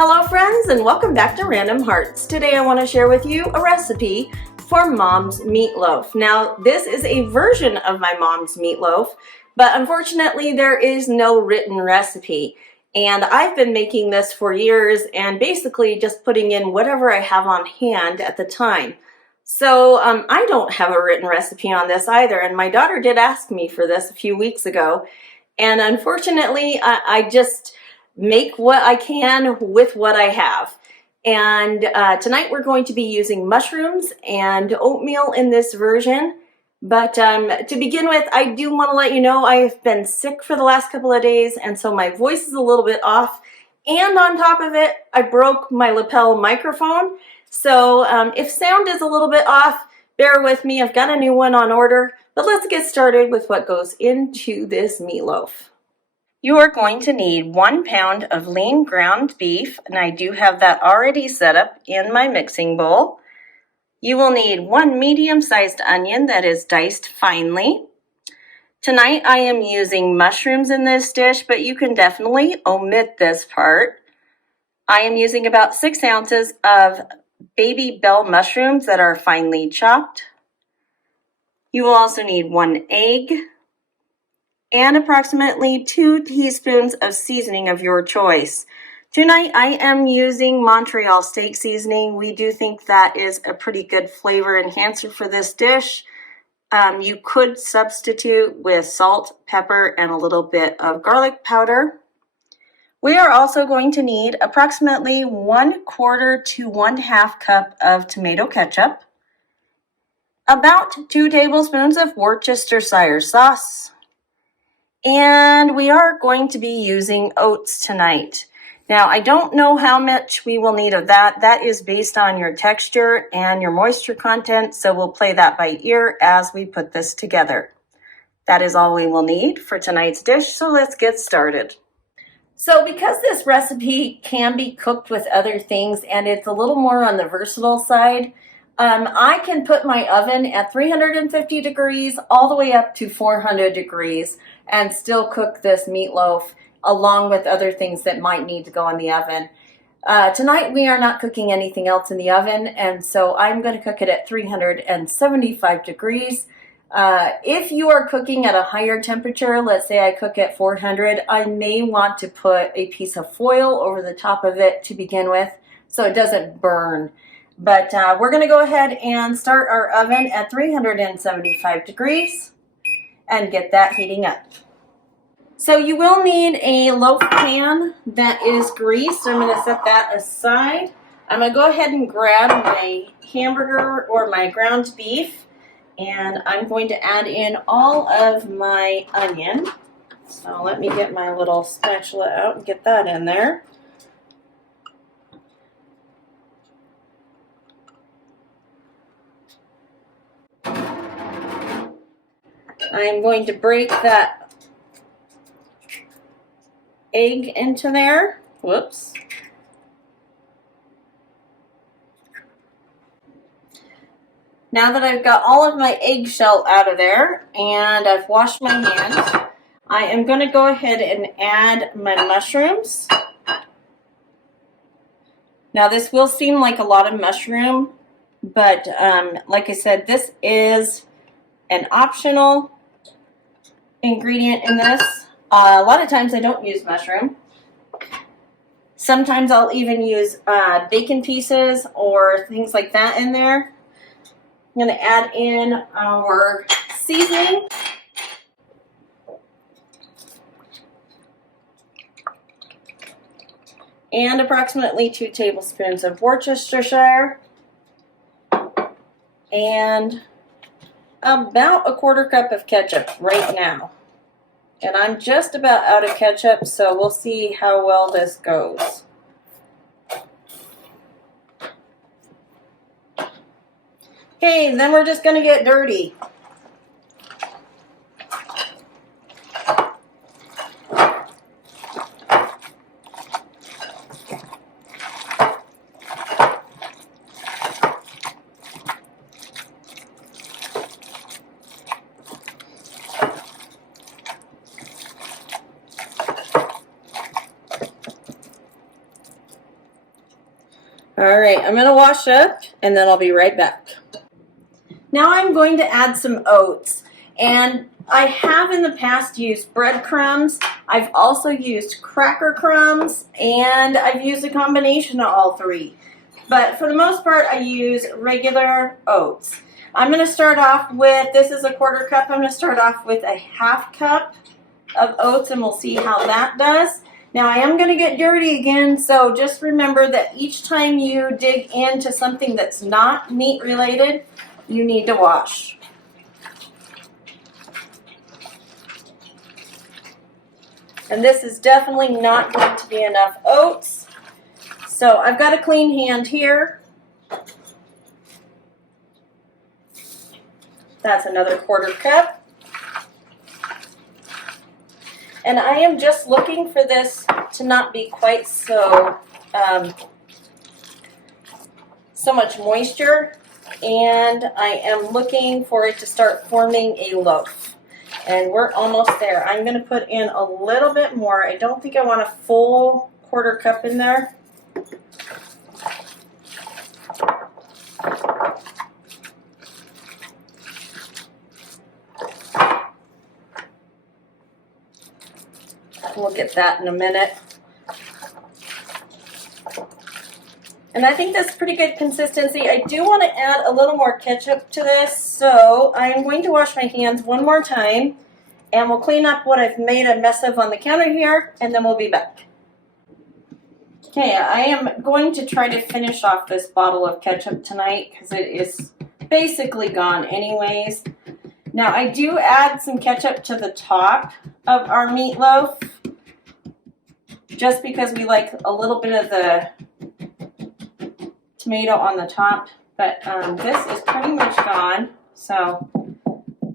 Hello friends, and welcome back to Random Hearts. Today I want to share with you a recipe for mom's meatloaf. Now this is a version of my mom's meatloaf, but unfortunately there is no written recipe. And I've been making this for years and basically just putting in whatever I have on hand at the time. So I don't have a written recipe on this either, and my daughter did ask me for this a few weeks ago. And unfortunately I just make what I can with what I have. And tonight we're going to be using mushrooms and oatmeal in this version. But to begin with, I do want to let you know I have been sick for the last couple of days, and so my voice is a little bit off. And on top of it, I broke my lapel microphone. So if sound is a little bit off, bear with me. I've got a new one on order. But let's get started with what goes into this meatloaf. You are going to need 1 pound of lean ground beef, and I do have that already set up in my mixing bowl. You will need 1 medium-sized onion that is diced finely. Tonight I am using mushrooms in this dish, but you can definitely omit this part. I am using about 6 ounces of baby bell mushrooms that are finely chopped. You will also need 1 egg, and approximately 2 teaspoons of seasoning of your choice. Tonight I am using Montreal steak seasoning. We do think that is a pretty good flavor enhancer for this dish. You could substitute with salt, pepper, and a little bit of garlic powder. We are also going to need approximately 1/4 to 1/2 cup of tomato ketchup, about 2 tablespoons of Worcestershire sauce, and we are going to be using oats tonight. Now, I don't know how much we will need of that. That is based on your texture and your moisture content, so we'll play that by ear as we put this together. That is all we will need for tonight's dish, so let's get started. So because this recipe can be cooked with other things and it's a little more on the versatile side, I can put my oven at 350 degrees all the way up to 400 degrees and still cook this meatloaf along with other things that might need to go in the oven. Tonight we are not cooking anything else in the oven, and so I'm going to cook it at 375 degrees. If you are cooking at a higher temperature, let's say I cook at 400, I may want to put a piece of foil over the top of it to begin with so it doesn't burn. But we're going to go ahead and start our oven at 375 degrees and get that heating up. So you will need a loaf pan that is greased. I'm going to set that aside. I'm going to go ahead and grab my hamburger or my ground beef, and I'm going to add in all of my onion. So let me get my little spatula out and get that in there. I'm going to break that egg into there. Whoops. Now that I've got all of my eggshell out of there and I've washed my hands, I am going to go ahead and add my mushrooms. Now this will seem like a lot of mushroom, but like I said, this is an optional ingredient in this. A lot of times I don't use mushroom. Sometimes I'll even use bacon pieces or things like that in there. I'm going to add in our seasoning. And approximately 2 tablespoons of Worcestershire. And about 1/4 cup of ketchup right now. And I'm just about out of ketchup, so we'll see how well this goes. Okay, then we're just going to get dirty. All right, I'm gonna wash up and then I'll be right back. Now I'm going to add some oats, and I have in the past used breadcrumbs. I've also used cracker crumbs, and I've used a combination of all three. But for the most part, I use regular oats. I'm gonna start off with, this is a 1/4 cup, I'm gonna start off with a 1/2 cup of oats and we'll see how that does. Now I am going to get dirty again, so just remember that each time you dig into something that's not meat related, you need to wash. And this is definitely not going to be enough oats. So I've got a clean hand here. That's another 1/4 cup. And I am just looking for this to not be quite so much moisture, and I am looking for it to start forming a loaf. And we're almost there. I'm going to put in a little bit more. I don't think I want a full 1/4 cup in there. We'll get that in a minute. And I think that's pretty good consistency. I do want to add a little more ketchup to this, so I'm going to wash my hands one more time, and we'll clean up what I've made a mess of on the counter here, and then we'll be back. Okay, I am going to try to finish off this bottle of ketchup tonight because it is basically gone anyways. Now I do add some ketchup to the top of our meatloaf, just because we like a little bit of the tomato on the top, but this is pretty much gone, so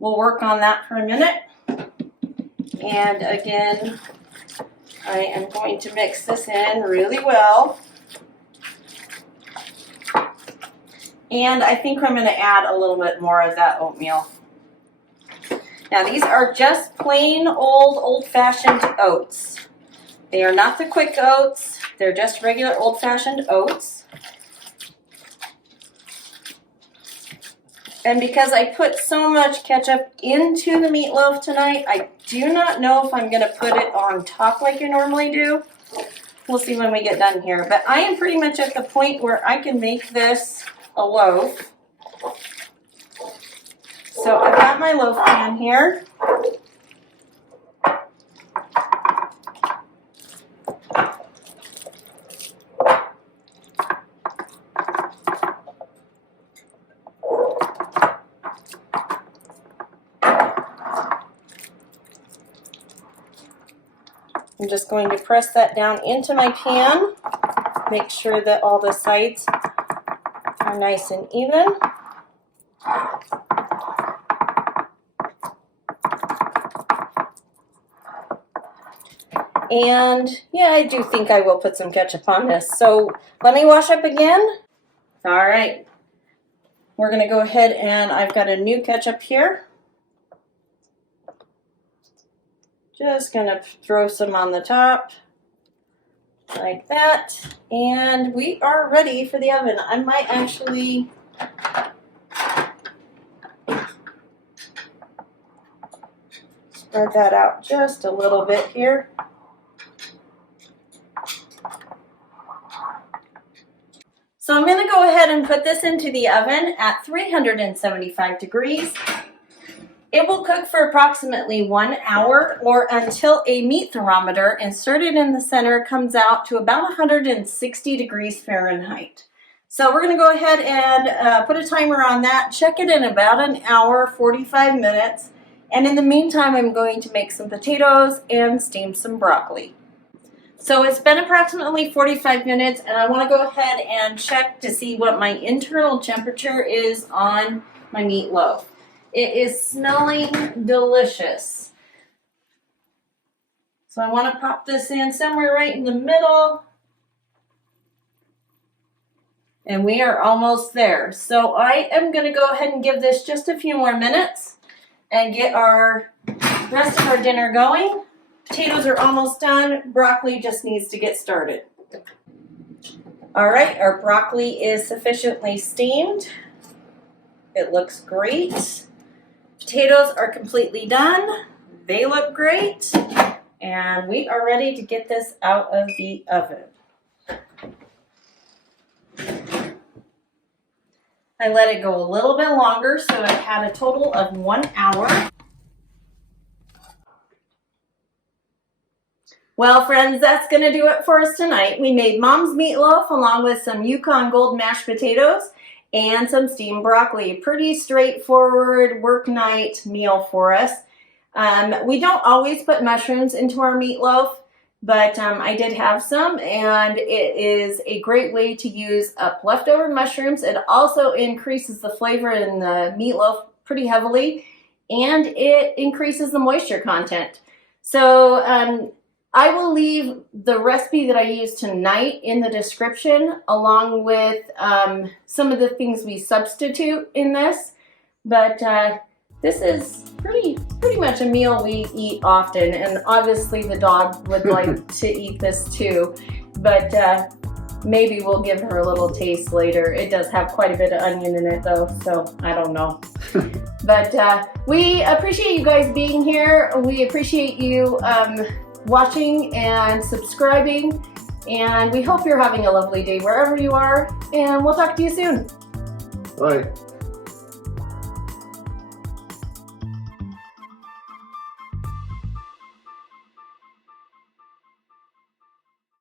we'll work on that for a minute. And again, I am going to mix this in really well. And I think I'm going to add a little bit more of that oatmeal. Now these are just plain old-fashioned oats. They are not the quick oats, they're just regular old-fashioned oats. And because I put so much ketchup into the meatloaf tonight, I do not know if I'm going to put it on top like you normally do. We'll see when we get done here. But I am pretty much at the point where I can make this a loaf. So I've got my loaf pan here. I'm just going to press that down into my pan. Make sure that all the sides are nice and even. And yeah, I do think I will put some ketchup on this. So let me wash up again. All right, we're gonna go ahead and I've got a new ketchup here. Just gonna throw some on the top, like that. And we are ready for the oven. I might actually spread that out just a little bit here. So I'm going to go ahead and put this into the oven at 375 degrees. It will cook for approximately 1 hour or until a meat thermometer inserted in the center comes out to about 160 degrees Fahrenheit. So we're going to go ahead and put a timer on that, check it in about an hour, 45 minutes. And in the meantime, I'm going to make some potatoes and steam some broccoli. So it's been approximately 45 minutes, and I want to go ahead and check to see what my internal temperature is on my meatloaf. It is smelling delicious. So I want to pop this in somewhere right in the middle. And we are almost there. So I am going to go ahead and give this just a few more minutes and get our rest of our dinner going. Potatoes are almost done. Broccoli just needs to get started. All right, our broccoli is sufficiently steamed. It looks great. Potatoes are completely done. They look great. And we are ready to get this out of the oven. I let it go a little bit longer, so it had a total of 1 hour. Well, friends, that's going to do it for us tonight. We made Mom's meatloaf along with some Yukon Gold mashed potatoes and some steamed broccoli. Pretty straightforward work night meal for us. We don't always put mushrooms into our meatloaf, but I did have some, and it is a great way to use up leftover mushrooms. It also increases the flavor in the meatloaf pretty heavily, and it increases the moisture content. So I will leave the recipe that I used tonight in the description, along with some of the things we substitute in this. But this is pretty much a meal we eat often, and obviously the dog would like to eat this too. But maybe we'll give her a little taste later. It does have quite a bit of onion in it though, so I don't know. But we appreciate you guys being here. We appreciate you watching and subscribing, and we hope you're having a lovely day wherever you are, and we'll talk to you soon. Bye.